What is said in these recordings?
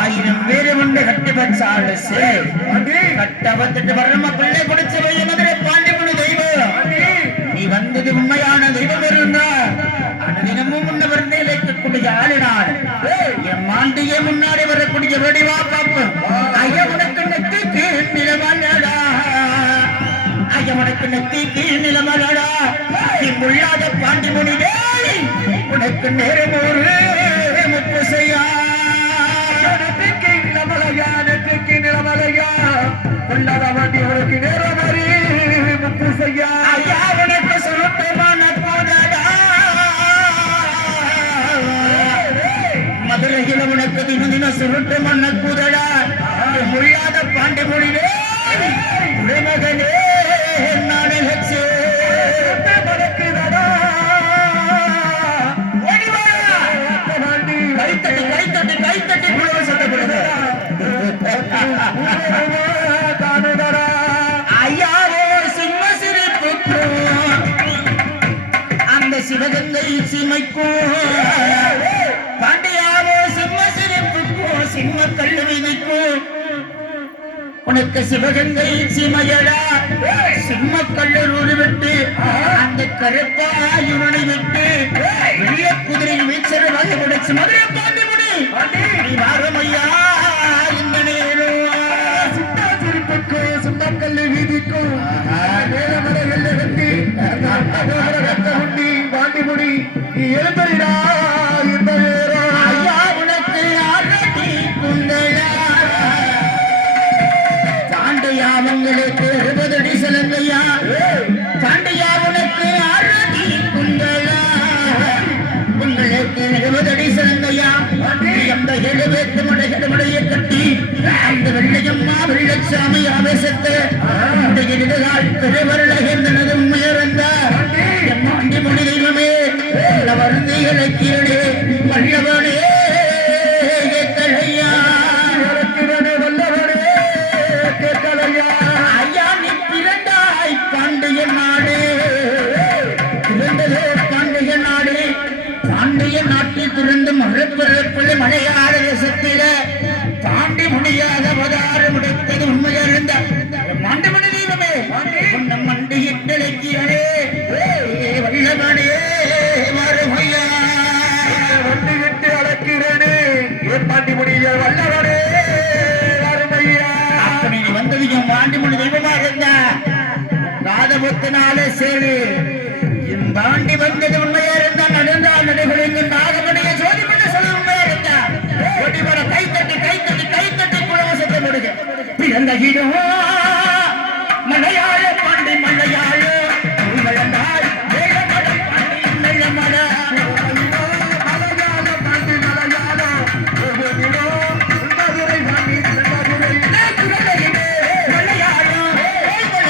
ஆயிரம் பேரு உண்டு கட்டி வச்சாலு கட்ட வந்துட்டு வர்றம பிள்ளை பிடிச்ச வைய மதுரை பாண்டிமுனி தெய்வம் நீ வந்தது உண்மையான தெய்வம் இருந்தா தினமும் முன்ன வந்து இழைக்கக்கூடிய ஆளுநாள் என் மாண்டியே முன்னாடி வரக்கூடிய வெடிவா பார்ப்போம் ஐயா உனக்கு நெத்திக்கு நிலமல்லடா ஐயா உனக்கு நெத்திக்கு நிலமல்லடா நீ முள்ளாத பாண்டிமுனி உனக்கு நேரம் ஒரு முப்பு செய்யா நெத்திக்கு நிலமலையா கொள்ளாத வண்டி உனக்கு நேரம் ஒரு முப்பு செய்யா ஐயா உனக்கு சுருட்டமான போதடா மதுரையில் உனக்கு தின தின சுருட்டு மண்ண கூதடா முள்ளாத பாண்டி மொழிவே மகனே நான் மறக்குதடா கைத்தட்டி கைத்தட்டி கைத்தட்டி புலவ சட்டப்படுது ஐயாவோ சிம்ம சிரிப்புக்கும் அந்த சிவகங்கை சீமைக்கும் பாண்டியாவோ சிம்ம சிரிப்புக்கும் சிம்ம கல்லு விதிக்கும் உனக்கு சிவகங்கை சீமையடா சிம்ம கல்லூரி விட்டு அந்த கருப்பாயுனை விட்டு வெளிய குதிரை வீச்சர வகை முடிச்சு மதுரை பாண்டி முடி நீ வாரும் ஐயா இந்த நேரம் சித்தா சிரிப்புக்கும் சிம்ம கல்லு வீதிக்கும் வேலமரகல்ல கட்டி பாண்டி முடி நீ எழுந்தறிடா இந்த நேரம் ஐயா உனக்கு ஆரடி குந்தடா அவங்களுக்கு 60 அடி செலங்கையா பாண்டியா உனக்கு ஆரடி குந்தலா உங்களுக்கு 70 அடி செலங்கையா அந்த 7 முடையை கட்டி அந்த வெள்ளையம்மா வெள்ளச்சாமி ஆவேசத்தை அந்த இடகால் பெருவரலகென்றனது உண்மையிறந்த பாண்டி மொழி தெய்வமே வருந்திகளை கீழே வல்லவனே நாட்டில் திறந்து மழைப்பிள்ளை மழையாத தேசத்தில தாண்டி முடியாத அவதார முடித்தது உண்மையிருந்த மாண்டமணி தெய்வமே உன்ன மண்டியிட்டே வல்லவனே மறுமையா வண்டிவிட்டு அழைக்கிறேனே ஏன் பாண்டி முடிய வல்லவனே மறுமையா அப்படி நீ வந்தது என் பாண்டிமணி தெய்வமா இருந்த ராதபுத்தினாலே சேரு தாண்டி வந்தது உண்மையா இருந்தா நடந்தால் நடைபெறுங்க நாகமணிய ஜோதி பண்ண சொல்ல உண்மையா இருந்தா ஒடிவர கைத்தட்டி கைத்தட்டி கைத்தட்டி குலவசத்தை முடிக பிறந்த இடம் மலையாள பாண்டி மலையாள மலந்தாள் மேலமட பாண்டி மேலமட மலையாள பாண்டி மலையாள மதுரை பாண்டி மலையாளம் மேலமட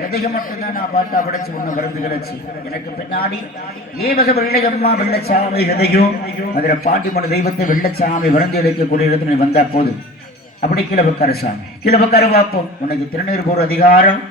எதையும் மட்டும்தான் நான் பார்த்தா படைச்சு ஒண்ணு மருந்து கிடச்சி எனக்கு பின்னாடி ஏவக வெள்ளையம்மா வெள்ளச்சாமி எதையும் அதுல பாண்டிமன தெய்வத்தை வெள்ளச்சாமி விரந்து இழைக்கக்கூடிய இடத்துல வந்தா போது அப்படி கீழே உட்காரு சாமி, கீழே உட்காரு பார்ப்போம். உனக்கு திருநீர் போற அதிகாரம்